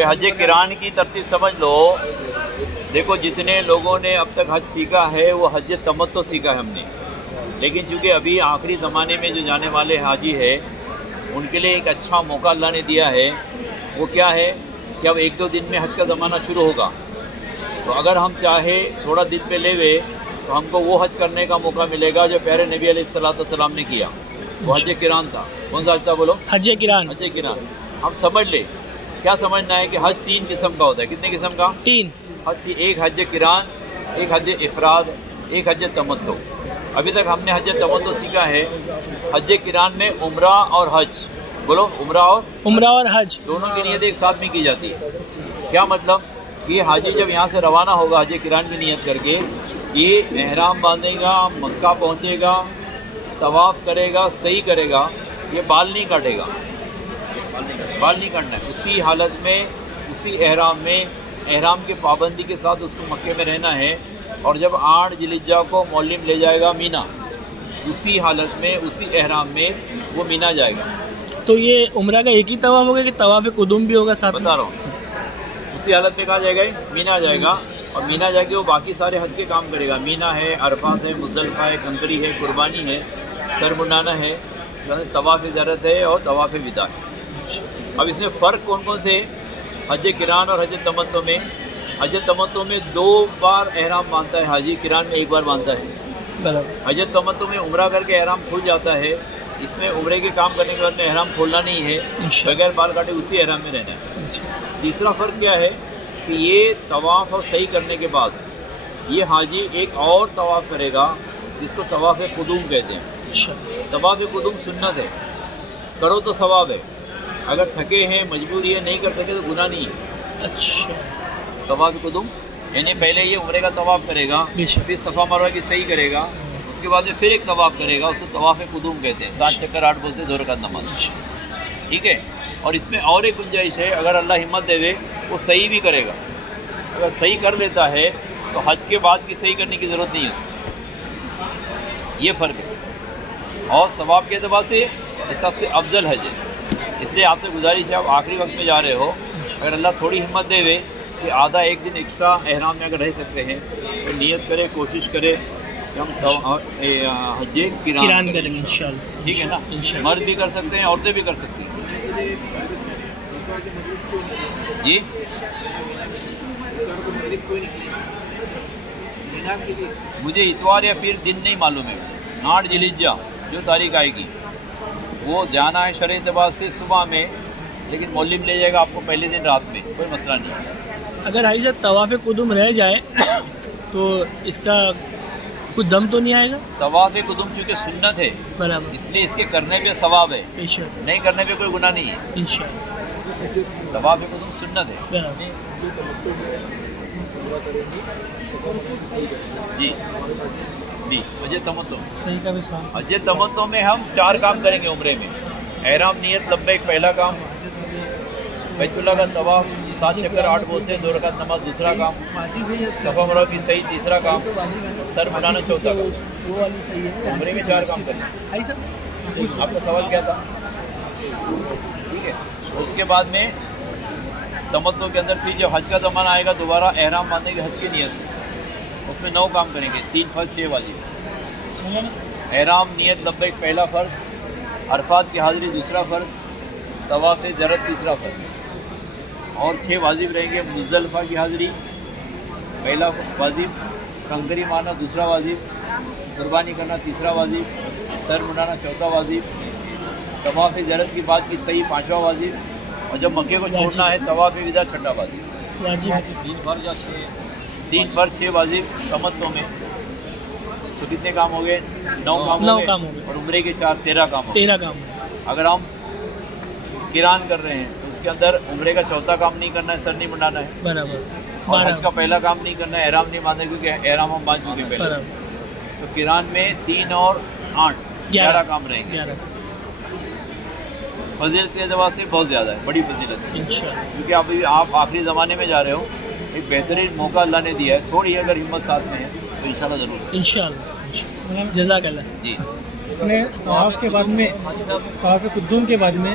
کہ حج قران کی ترتیب سمجھ لو. دیکھو جتنے لوگوں نے اب تک حج سیکھا ہے وہ حج تمتع سیکھا ہے ہم نے، لیکن چونکہ ابھی آخری زمانے میں جو جانے والے حاجی ہے ان کے لیے ایک اچھا موقع اللہ نے دیا ہے. وہ کیا ہے کہ اب 1-2 دن میں حج کا زمانہ شروع ہوگا، تو اگر ہم چاہے تھوڑا دن پہ لے ہوئے تو ہم کو وہ حج کرنے کا موقع ملے گا جو پیارے نبی علیہ السلام نے کیا. وہ حج قران تھا. کون سا حج تھا بولو؟ حج قران. حج قران. ہم سمجھ لے کیا سمجھنا ہے کہ حج 3 قسم کا ہوتا ہے. کتنے قسم کا؟ 3 حج. ایک حج قران، ایک حج افراد، ایک حج تمتع. ابھی تک ہم نے حج تمتع سیکھا ہے. حج قران میں عمرہ اور حج، بولو عمرہ اور حج دونوں کی نیت ایک ساتھ میں کی جاتی ہے. کیا مطلب کہ حاجی جب یہاں سے روانہ ہوگا حج قران کی نیت کر کے، یہ احرام باندھے گا، مکہ پہنچے گا، طواف کرے گا، صحیح کرے گا، یہ بال نہیں کاٹے گا. بال نہیں کاٹنا ہے. اسی حالت میں، اسی احرام میں، احرام کے پابندی کے ساتھ اس کو مکے میں رہنا ہے. اور جب 8 ذوالحجہ کو مولم لے جائے گا مینا، اسی حالت میں، اسی احرام میں وہ مینا جائے گا. تو یہ عمرہ کا ایک ہی طواف ہوگا کہ طواف قدوم بھی ہوگا ساتھ؟ بتا رہا ہوں. اسی حالت میں کہا جائے گا مینا جائے گا، اور مینا جا کے وہ باقی سارے حج کے کام کرے گا. مینا ہے، عرفات ہے، مزدلفہ ہے، کنکری ہے، قربانی ہے، سر منڈانا ہے، طواف زیارت ہے اور طواف وداع ہے. اب اس میں فرق کون کون سے؟ حج قران اور حج تمتع میں. حج تمتع میں 2 بار احرام باندھتا ہے حاجی، قران میں 1 بار باندھتا ہے. حج تمتع میں عمرہ کر کے احرام کھل جاتا ہے. اس میں عمرے کے کام کرنے کے بعد میں احرام کھولنا نہیں ہے، بغیر بال کاٹے اسی احرام میں رہنا ہے. تیسرا فرق کیا ہے کہ یہ طواف اور صحیح کرنے کے بعد یہ حاجی ایک اور طواف کرے گا جس کو طواف قدوم کہتے ہیں. طواف قدوم سنت ہے، کرو تو ثواب ہے. اگر تھکے ہیں، مجبوری ہے، نہیں کر سکے تو گناہ نہیں ہے. اچھا. طواف قدوم یعنی پہلے یہ عمرے کا طواف کرے گا، پھر صفا مروہ کی صحیح کرے گا، اس کے بعد پھر ایک طواف کرے گا، اس کو طواف قدوم کہتے ہیں. 7 چکر 8 بول سے 2 رکعت نماز. ٹھیک ہے. اور اس میں اور ایک گنجائش ہے، اگر اللہ ہمت دے دے وہ صحیح بھی کرے گا. اگر صحیح کر لیتا ہے تو حج کے بعد کی صحیح کرنے کی ضرورت نہیں ہے اس کو. یہ فرق ہے. اور ثواب کے اعتبار سے یہ سب سے افضل حج ہے. اس لیے آپ سے گزارش ہے، آپ آخری وقت میں جا رہے ہو، اگر اللہ تھوڑی ہمت دے دے کہ آدھا 1 دن ایکسٹرا احرام میں اگر رہ سکتے ہیں تو نیت کرے، کوشش کرے کہ ہم حج قران کریں انشاءاللہ. ٹھیک ہے نا. مرد بھی کر سکتے ہیں، عورتیں بھی کر سکتی ہیں. جی مجھے اتوار یا پیر دن نہیں معلوم ہے. 8 ذوالحجہ جو تاریخ آئے گی وہ جانا ہے شرع اعتبار سے صبح میں، لیکن مولم لے جائے گا آپ کو پہلے دن رات میں، کوئی مسئلہ نہیں. اگر حاجی صاحب طواف قدوم رہ جائے تو اس کا کچھ دم تو نہیں آئے گا؟ طواف قدوم چونکہ سنت ہے برابر، اس لیے اس کے کرنے پہ ثواب ہے، نہیں کرنے پہ کوئی گناہ نہیں ہے. انشاءاللہ طواف قدوم سنت ہے. جی جی. حج تمتع، حج تمتع میں ہم 4 کام کریں گے عمرے میں. احرام نیت لبیک پہلا کام، بیت اللہ کا طواف 7 چکر 8 بوسے 2 رکعت نماز دوسرا کام، صفا مروہ کی صحیح تیسرا کام، سر منڈانا چوتھا کام. عمرے میں 4 کام کریں. آپ کا سوال کیا تھا؟ ٹھیک ہے. اس کے بعد میں تمتع کے اندر پھر جب حج کا زمانہ آئے گا دوبارہ احرام باندھیں گے حج کی نیت سے. اس میں 9 کام کریں گے. 3 فرض 6 واجب. احرام نیت لبیک پہلا فرض، عرفات کی حاضری دوسرا فرض، طواف زیارت تیسرا فرض، اور 6 واجب رہیں گے. مزدلفہ کی حاضری پہلا واجب، کنکری مارنا دوسرا واجب، قربانی کرنا تیسرا واجب، سر منڈانا چوتھا واجب، طواف زیارت کی بعد کی صحیح 5واں واجب، اور جب مکے کو چھوڑنا ہے طواف وداع 6واں واجب. 3 فرض 6 واجب تمتع میں. تو کتنے کام ہو گئے؟ 9 کام ہو گئے. اور عمرے کے 4 13 کام ہو گئے. اگر ہم قران کر رہے ہیں تو اس کے اندر عمرے کا چوتھا کام نہیں کرنا ہے، سر نہیں منڈانا ہے برابر، اور حج کا پہلا کام نہیں کرنا ہے، احرام نہیں باندھنا کیونکہ احرام ہم باندھ چکے پہلے سے. تو قران میں 3 اور 8 11 کام رہیں گے. فضیلت کے اعتبار سے بہت زیادہ ہے، بڑی فضیلت ہے. کیونکہ ابھی آپ آخری زمانے میں جا رہے ہو، ایک بہترین موقع اللہ نے دیا ہے. تھوڑی اگر ہمت ساتھ میں ہے تو انشاءاللہ ضرور. انشاءاللہ. جزاک اللہ. جی. طواف کے بعد میں، طواف قدوم کے بعد میں